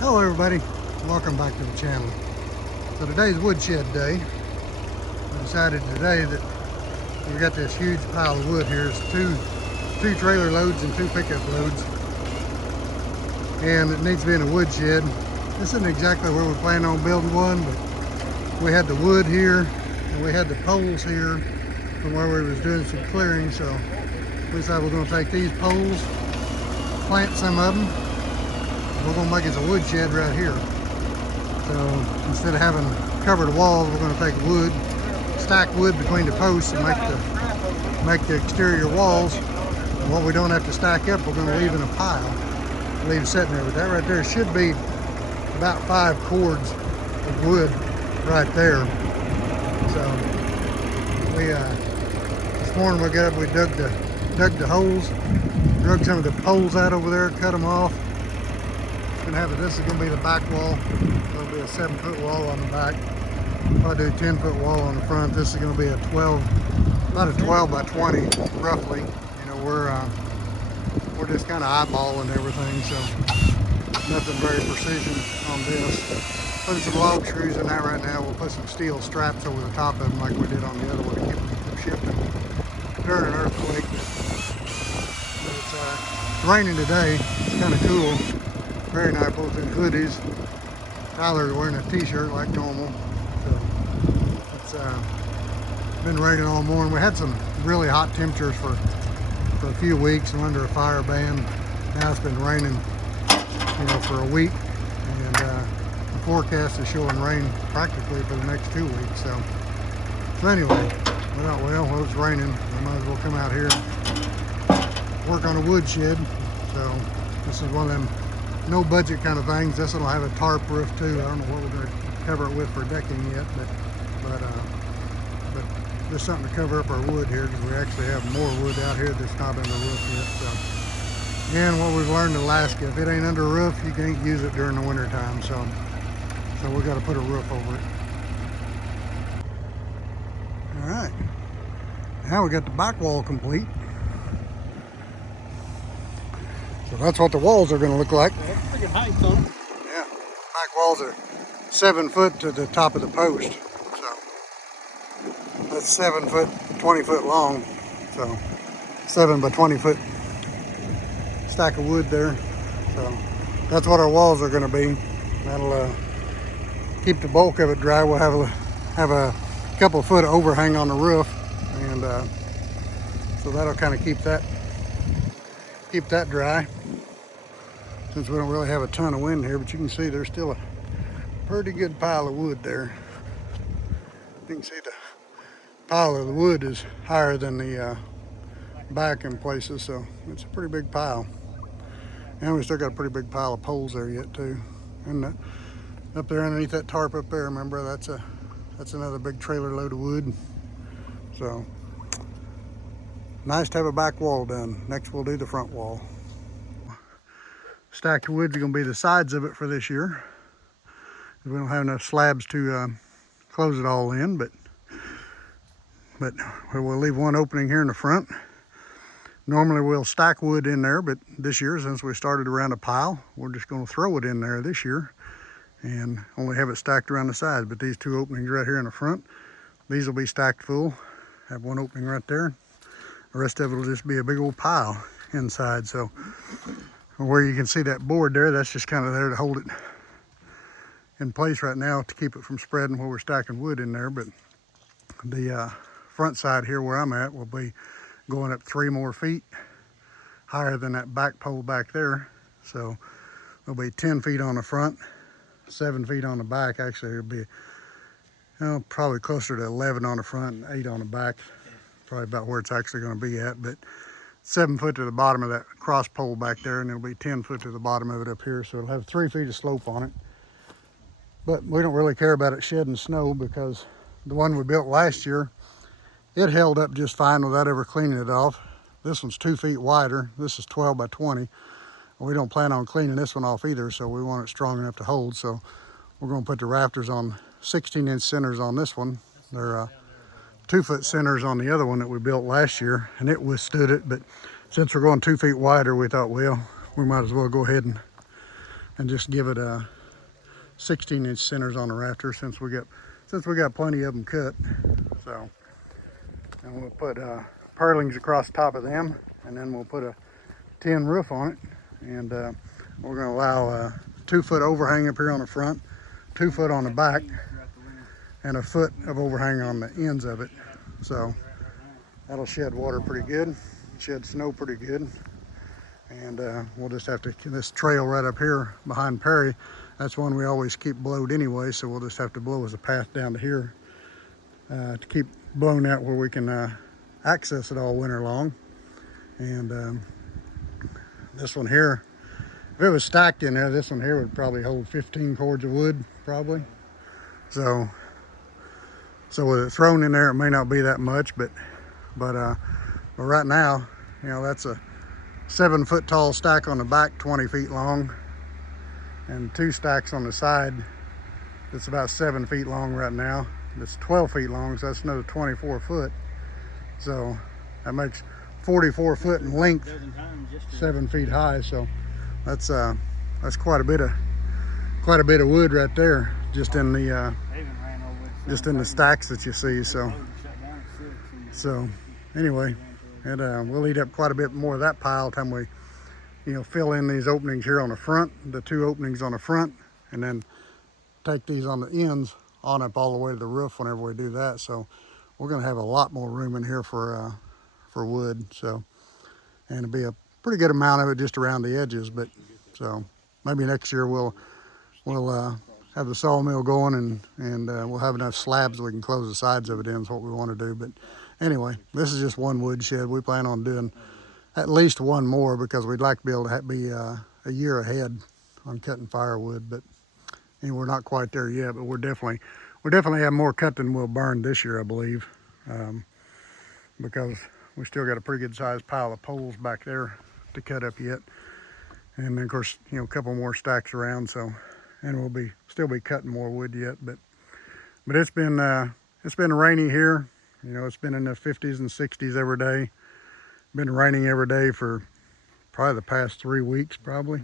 Hello everybody, welcome back to the channel. So today's woodshed day. I decided today that we got this huge pile of wood here. It's two trailer loads and two pickup loads, and it needs to be in a woodshed. This isn't exactly where we plan on building one, but we had the wood here and we had the poles here from where we was doing some clearing, so we decided we're going to take these poles, plant some of them. We're going to make it a woodshed right here. So instead of having covered walls, we're going to take wood, stack wood between the posts and make the exterior walls. And what we don't have to stack up, we're going to leave in a pile, leave sitting there. But that right there should be about 5 cords of wood right there. So we this morning we got up, we dug the holes, drug some of the poles out over there, cut them off. This is going to be the back wall. It'll be a 7-foot wall on the back. I'll do a 10-foot wall on the front. This is going to be about a 12 by 20 roughly. You know, we're just kind of eyeballing everything, so nothing very precision on this. Putting some log screws in that right now. We'll put some steel straps over the top of them like we did on the other one to keep them from shifting during an earthquake. But it's raining today. It's kind of cool. Very nice, both in hoodies. Tyler's wearing a t-shirt like normal. So it's been raining all morning. We had some really hot temperatures for a few weeks and under a fire ban. Now it's been raining, you know, for a week, and the forecast is showing rain practically for the next 2 weeks. So anyway, well, it's raining. I might as well come out here and work on a woodshed. So this is one of them no budget kind of things. This will have a tarp roof too. I don't know what we're going to cover it with for decking yet, but there's something to cover up our wood here because we actually have more wood out here that's not in the roof yet. So again, what we've learned in Alaska, if it ain't under a roof, you can't use it during the winter time. So we got to put a roof over it. All right, now we got the back wall complete. So that's what the walls are going to look like. Yeah, that's pretty good height, though. Yeah, back walls are 7 foot to the top of the post. So that's 7 foot, 20 foot long. So 7 by 20 foot stack of wood there. So that's what our walls are going to be. That'll keep the bulk of it dry. We'll have a couple foot overhang on the roof, and so that'll kind of keep that dry, since we don't really have a ton of wind here. But you can see there's still a pretty good pile of wood there. You can see the pile of the wood is higher than the back in places, so it's a pretty big pile. And we still got a pretty big pile of poles there yet too. And up there underneath that tarp up there, remember, that's another big trailer load of wood. So nice to have a back wall done. Next we'll do the front wall. Stack of wood is going to be the sides of it for this year. We don't have enough slabs to close it all in, but we'll leave one opening here in the front. Normally we'll stack wood in there, but this year, since we started around a pile, we're just going to throw it in there this year and only have it stacked around the sides. But these two openings right here in the front, these will be stacked full. Have one opening right there. The rest of it will just be a big old pile inside. So where you can see that board there, that's just kind of there to hold it in place right now to keep it from spreading while we're stacking wood in there. But the front side here where I'm at will be going up 3 more feet higher than that back pole back there. So it'll be 10 feet on the front, 7 feet on the back. Actually, it'll be probably closer to 11 on the front and 8 on the back. Probably about where it's actually going to be at. But 7 foot to the bottom of that cross pole back there, and it'll be 10 foot to the bottom of it up here. So it'll have 3 feet of slope on it. But we don't really care about it shedding snow, because the one we built last year, it held up just fine without ever cleaning it off. This one's 2 feet wider. This is 12 by 20. We don't plan on cleaning this one off either, so we want it strong enough to hold. So we're going to put the rafters on 16-inch centers on this one. They're 2-foot centers on the other one that we built last year, and it withstood it. But since we're going 2 feet wider, we thought, well, we might as well go ahead and just give it a 16-inch centers on the rafter since we got plenty of them cut. So, and we'll put purlings across the top of them, and then we'll put a tin roof on it, and we're going to allow a 2-foot overhang up here on the front, 2 foot on the back, and a foot of overhang on the ends of it. So that'll shed water pretty good, shed snow pretty good. And we'll just have to, this trail right up here behind Perry, that's one we always keep blowed anyway, so we'll just have to blow as a path down to here to keep blowing out where we can access it all winter long. And this one here, if it was stacked in there, this one here would probably hold 15 cords of wood, probably. So with it thrown in there, it may not be that much, but right now, you know, that's a 7-foot tall stack on the back, 20 feet long, and 2 stacks on the side that's about 7 feet long right now. It's 12 feet long, so that's another 24 foot. So that makes 44 foot in length, 7 feet high. So that's quite a bit of wood right there, just in the stacks that you see. So anyway, we'll eat up quite a bit more of that pile time we, you know, fill in these openings here on the front, the 2 openings on the front, and then take these on the ends on up all the way to the roof whenever we do that. So we're going to have a lot more room in here for wood. So, and it'll be a pretty good amount of it just around the edges. But so maybe next year we'll have the sawmill going, and we'll have enough slabs that we can close the sides of it in. Is what we want to do. But anyway, this is just one woodshed. We plan on doing at least one more because we'd like to be able to be a year ahead on cutting firewood. But and we're not quite there yet. But we're definitely have more cut than we'll burn this year, I believe, because we still got a pretty good sized pile of poles back there to cut up yet. And then of course, you know, a couple more stacks around. So, and we'll still be cutting more wood yet. But it's been rainy here. You know, it's been in the 50s and 60s every day. Been raining every day for probably the past 3 weeks, probably.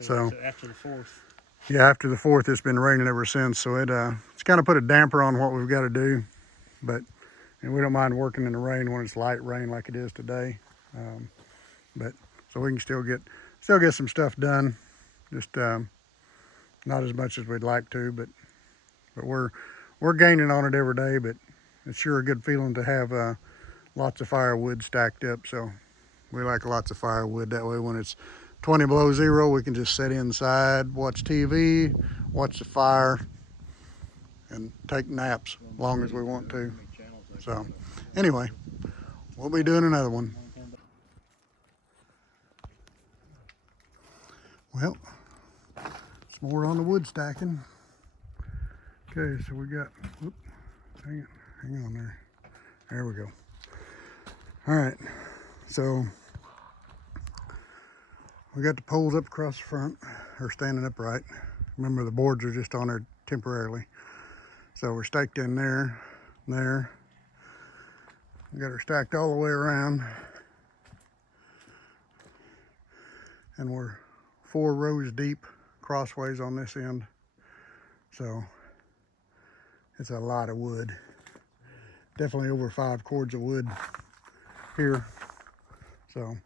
So after the 4th. Yeah, after the 4th, it's been raining ever since. So it's kind of put a damper on what we've got to do. And we don't mind working in the rain when it's light rain like it is today. But so we can still get some stuff done. Just not as much as we'd like to, but we're gaining on it every day. But it's sure a good feeling to have lots of firewood stacked up. So we like lots of firewood. That way when it's 20 below zero, we can just sit inside, watch TV, watch the fire, and take naps as long as we want to. So anyway, we'll be doing another one. Well, it's more on the wood stacking. Okay, so we got, hang on there. There we go. All right, so we got the poles up across the front, or standing upright. Remember, the boards are just on there temporarily. So we're staked in there. We got her stacked all the way around. And we're 4 rows deep crossways on this end. So it's a lot of wood. Definitely over 5 cords of wood here. So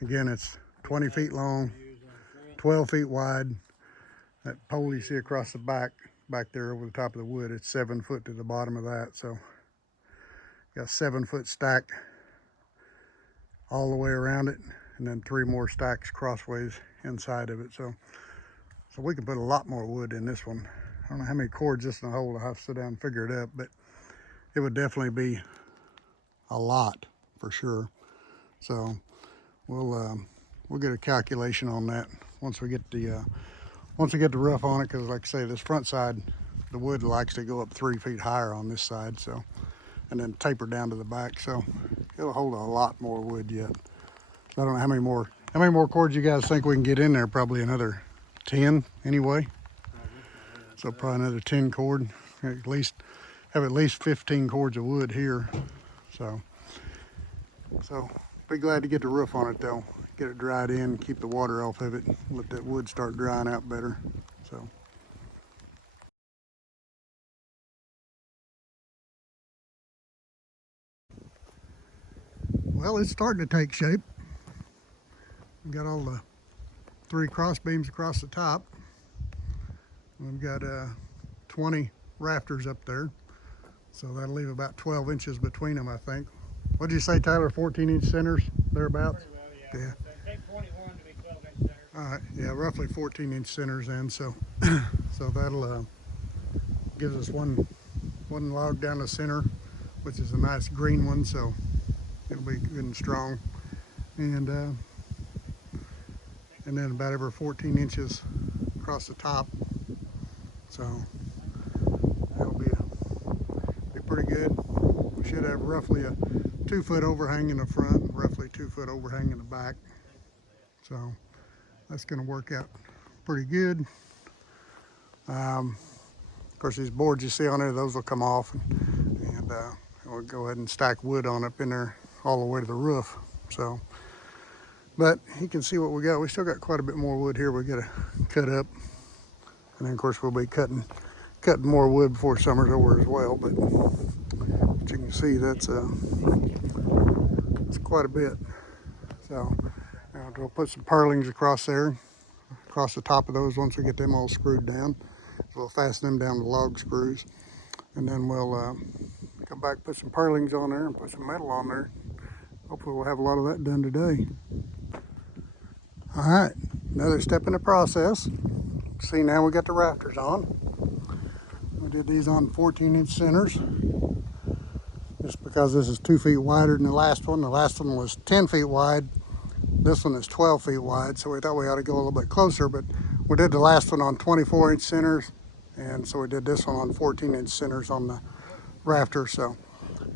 again, it's 20 feet long, 12 feet wide. That pole you see across the back there over the top of the wood, it's 7 foot to the bottom of that. So got 7 foot stack all the way around it, and then 3 more stacks crossways inside of it. So we can put a lot more wood in this one. I don't know how many cords this will hold. I'll have to sit down and figure it up, but it would definitely be a lot for sure. So we'll get a calculation on that once we get the roof on it, because like I say, this front side, the wood likes to go up 3 feet higher on this side, so, and then taper down to the back, so it'll hold a lot more wood yet. So I don't know how many more cords you guys think we can get in there. Probably another 10 anyway. So probably another 10 cord. Have at least 15 cords of wood here. So be glad to get the roof on it though. get it dried in, keep the water off of it, let that wood start drying out better. So. Well, it's starting to take shape. We've got all the 3 cross beams across the top. We've got 20 rafters up there. So that'll leave about 12 inches between them, I think. What did you say, Tyler? 14-inch centers, thereabouts? Pretty well, yeah. Take 21 to be 12-inch centers. All right, yeah, roughly 14-inch centers then. So, so that'll gives us one log down the center, which is a nice green one. So it'll be good and strong. And then about every 14 inches across the top. So that'll be pretty good. We should have roughly a 2-foot overhang in the front, roughly 2-foot overhang in the back. So that's going to work out pretty good. Of course, these boards you see on there, those will come off, and we'll go ahead and stack wood on up in there all the way to the roof. So, but you can see what we got. We still got quite a bit more wood here we got to cut up, and then of course we'll be cutting more wood before summer's over as well. But you can see that's quite a bit. So now we'll put some purlings across there, across the top of those. Once we get them all screwed down, we'll fasten them down to log screws, and then we'll come back, put some purlings on there, and put some metal on there. Hopefully we'll have a lot of that done today. All right, another step in the process. See, now we got the rafters on. We did these on 14-inch centers, just because this is 2 feet wider than the last one. The last one was 10 feet wide. This one is 12 feet wide, so we thought we ought to go a little bit closer, but we did the last one on 24-inch centers, and so we did this one on 14-inch centers on the rafter. So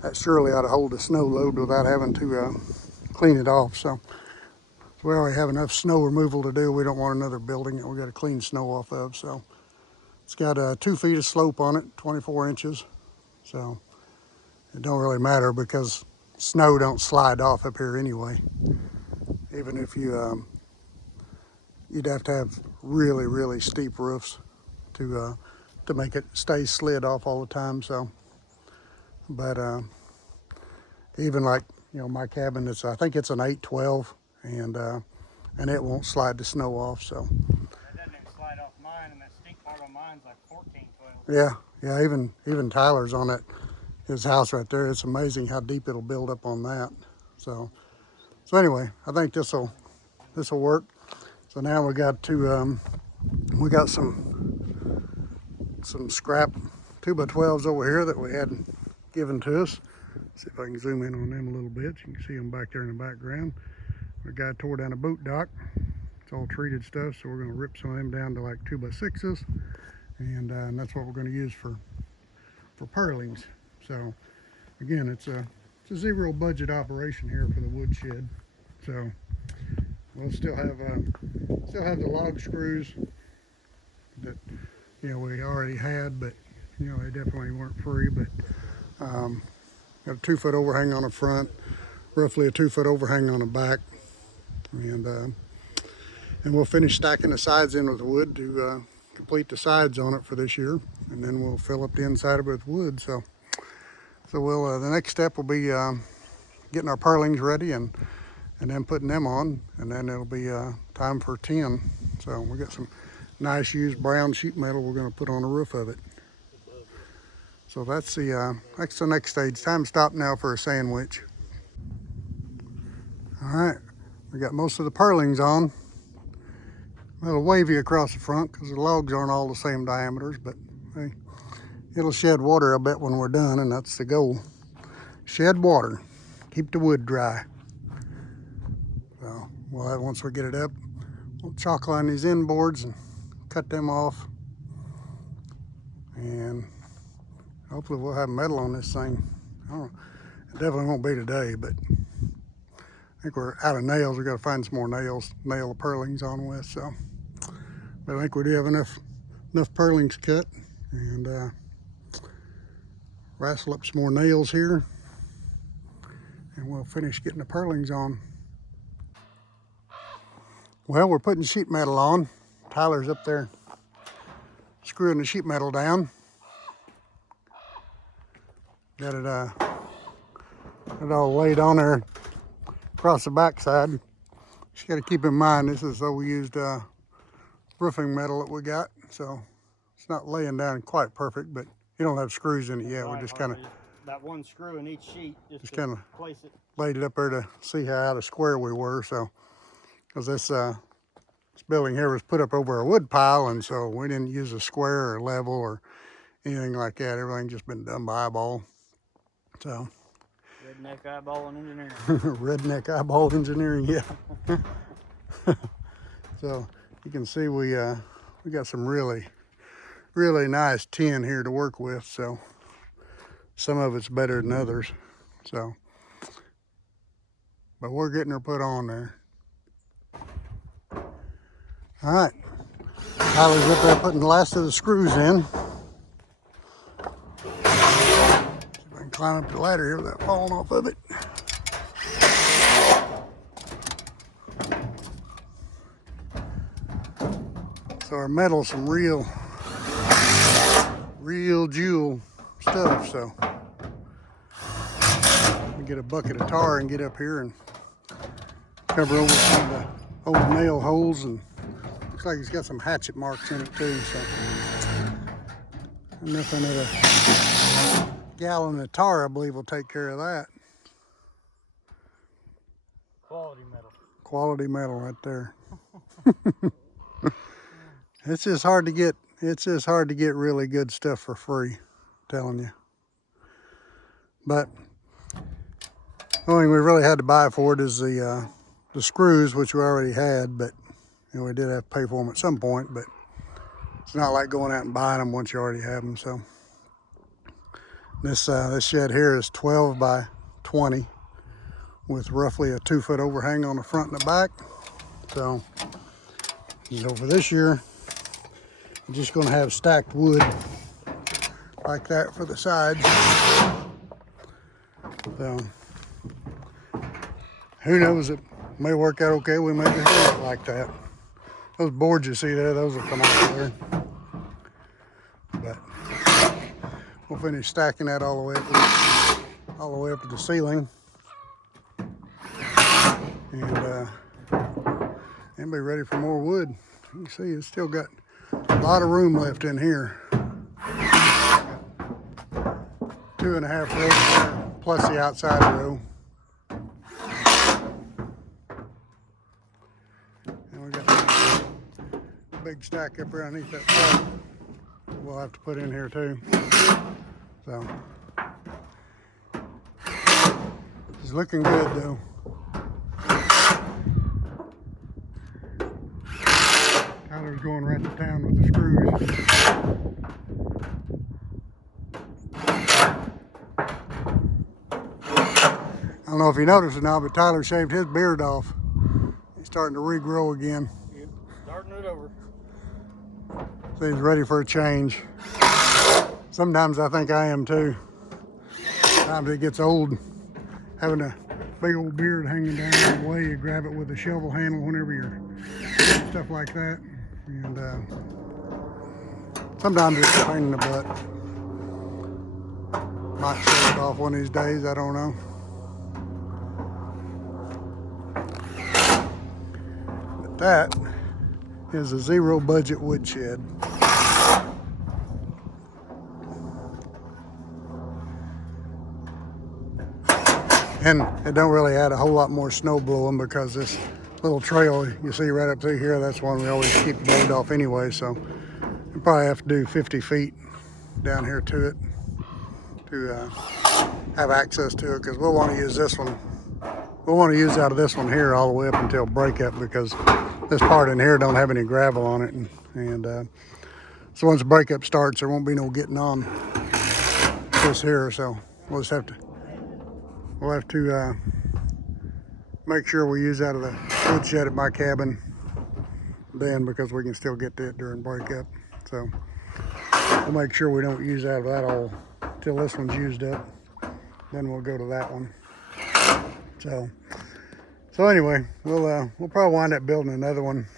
that surely ought to hold the snow load without having to clean it off. So we already have enough snow removal to do. We don't want another building that we got to clean snow off of. So it's got 2 feet of slope on it, 24 inches. So it don't really matter because snow don't slide off up here anyway. Even if you, you'd have to have really, really steep roofs to make it stay slid off all the time. So, but even like, you know, my cabin, I think it's an 812, and it won't slide the snow off. So That doesn't even slide off mine, and that steep part on mine's like 1412. yeah, even Tyler's on it, his house right there. It's amazing how deep it'll build up on that. So anyway, I think this will work. So now we got some scrap 2x12s over here that we had given to us. See if I can zoom in on them a little bit. You can see them back there in the background. Our guy tore down a boat dock. It's all treated stuff, so we're going to rip some of them down to like 2x6s, and that's what we're going to use for purlings. So again, it's a zero budget operation here for the woodshed. So we'll still have the log screws that, you know, we already had, but you know, they definitely weren't free. But got a 2-foot overhang on the front, roughly a 2-foot overhang on the back, and we'll finish stacking the sides in with wood to complete the sides on it for this year, and then we'll fill up the inside of it with wood. So we'll the next step will be getting our purlings ready and then putting them on, and then it'll be time for tin. So we got some nice used brown sheet metal we're going to put on the roof of it. So that's the next stage. Time to stop now for a sandwich. All right, we got most of the purlings on. A little wavy across the front because the logs aren't all the same diameters, but hey, it'll shed water a bit when we're done, and that's the goal. Shed water, keep the wood dry. So once we get it up, we'll chalk line these end boards and cut them off, and hopefully we'll have metal on this thing. I don't know, it definitely won't be today, but I think we're out of nails. We got to find some more nails, nail the purlings on with. So, but I think we do have enough purlings cut, and wrestle up some more nails here, and we'll finish getting the purlings on. Well, we're putting sheet metal on. Tyler's up there screwing the sheet metal down. Got it all laid on there across the backside. Just got to keep in mind this is we used roofing metal that we got, so it's not laying down quite perfect, but you don't have screws in it yet. We're just kind of that one screw in each sheet just kind of place it. Laid it up there to see how out of square we were. So because this building here was put up over a wood pile, and so we didn't use a square or level or anything like that. Everything just been done by eyeball. So redneck eyeball engineering. Redneck eyeball engineering, yeah. So you can see we got some really nice tin here to work with. So some of it's better than others. So, but we're getting her put on there. All right, Tyler's up there putting the last of the screws in. See if I can climb up the ladder here without falling off of it. So our metal's some real jewel stuff. So we get a bucket of tar and get up here and cover over some of the old nail holes, and looks like he's got some hatchet marks in it too. So nothing at a gallon of tar, I believe, will take care of that. Quality metal. Quality metal right there. It's just hard to get. It's just hard to get really good stuff for free, I'm telling you. But the only thing we really had to buy for it is the screws, which we already had, but you know, we did have to pay for them at some point. But it's not like going out and buying them once you already have them. So this shed here is 12 by 20 with roughly a 2-foot overhang on the front and the back. So for this year, I'm just going to have stacked wood like that for the sides. So who knows, it may work out okay. We may just do it like that. Those boards you see there, those will come out of there. But we'll finish stacking that all the way up to the ceiling. And be ready for more wood. You can see it's still got a lot of room left in here. 2.5 rows there, plus the outside row. And we got a big stack up here underneath that plate we'll have to put in here too. So it's looking good though. Tyler's going right to town with the screws. I don't know if you noticed or not, but Tyler shaved his beard off. He's starting to regrow again. Yep, starting it over. So he's ready for a change. Sometimes I think I am too. Sometimes it gets old having a big old beard hanging down all the way. You grab it with a shovel handle whenever you're stuff like that. And sometimes it's a pain in the butt. Might shave it off one of these days, I don't know. But that is a zero budget woodshed. And it don't really add a whole lot more snow blowing because this little trail you see right up through here, that's one we always keep blowed off anyway. So we probably have to do 50 feet down here to it to have access to it, because we'll want to use this one. We'll want to use out of this one here all the way up until breakup, because this part in here don't have any gravel on it. And so once breakup starts, there won't be no getting on this here. So we'll just have to make sure we use out of the woodshed at my cabin then, because we can still get to it during breakup. So we'll make sure we don't use out of that all till this one's used up. Then we'll go to that one. So So anyway, we'll probably wind up building another one,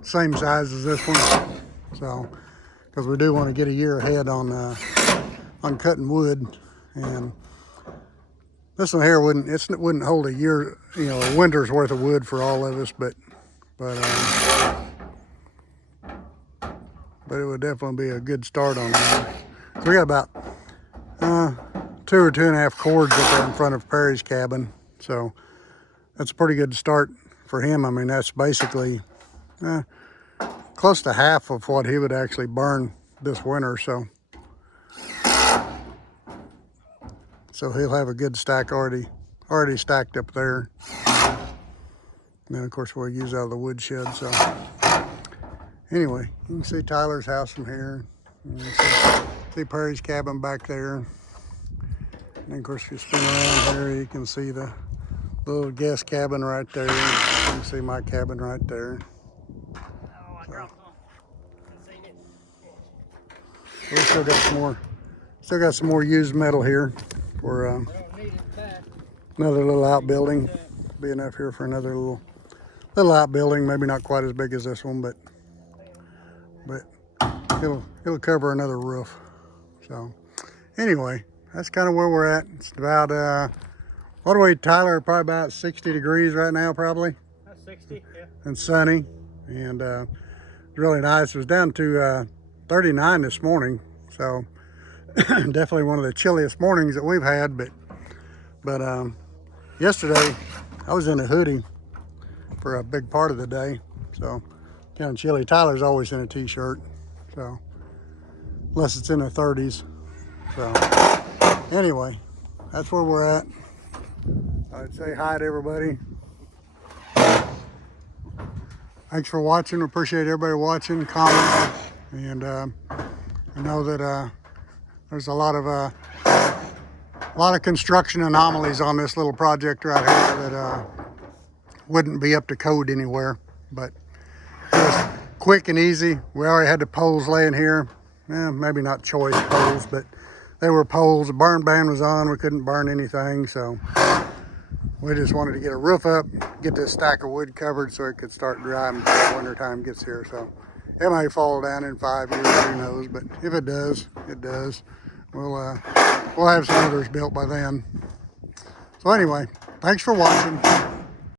same size as this one. So, because we do want to get a year ahead on cutting wood, and this one here wouldn't hold a year, a winter's worth of wood for all of us, but it would definitely be a good start on that. So we got about 2 or 2.5 cords up there in front of Perry's cabin, so that's a pretty good start for him. I mean, that's basically close to half of what he would actually burn this winter, so he'll have a good stack already stacked up there. And then of course we'll use out of the woodshed. So anyway, you can see Tyler's house from here. You can see Perry's cabin back there. And then of course if you spin around here, you can see the little guest cabin right there. You can see my cabin right there. Oh, I dropped one. I've seen it. We still got some more used metal here for another little outbuilding. Be enough here for another little outbuilding. Maybe not quite as big as this one, but it'll cover another roof. So anyway, that's kind of where we're at. It's about what are we, Tyler? Probably about 60 degrees right now, probably. That's 60, yeah. And sunny, and it's really nice. It was down to 39 this morning, so definitely one of the chilliest mornings that we've had. But yesterday I was in a hoodie for a big part of the day, so kind of chilly. Tyler's always in a t-shirt, so unless it's in the 30s. So anyway, that's where we're at. I'd say hi to everybody. Thanks for watching. Appreciate everybody watching, commenting, and I know that there's a lot of construction anomalies on this little project right here that wouldn't be up to code anywhere, but it was quick and easy. We already had the poles laying here. Maybe not choice poles, but they were poles. The burn ban was on. We couldn't burn anything, so we just wanted to get a roof up, get this stack of wood covered so it could start drying before winter time gets here. So it may fall down in 5 years, who knows, but if it does, it does. We'll have some others built by then. So anyway, thanks for watching.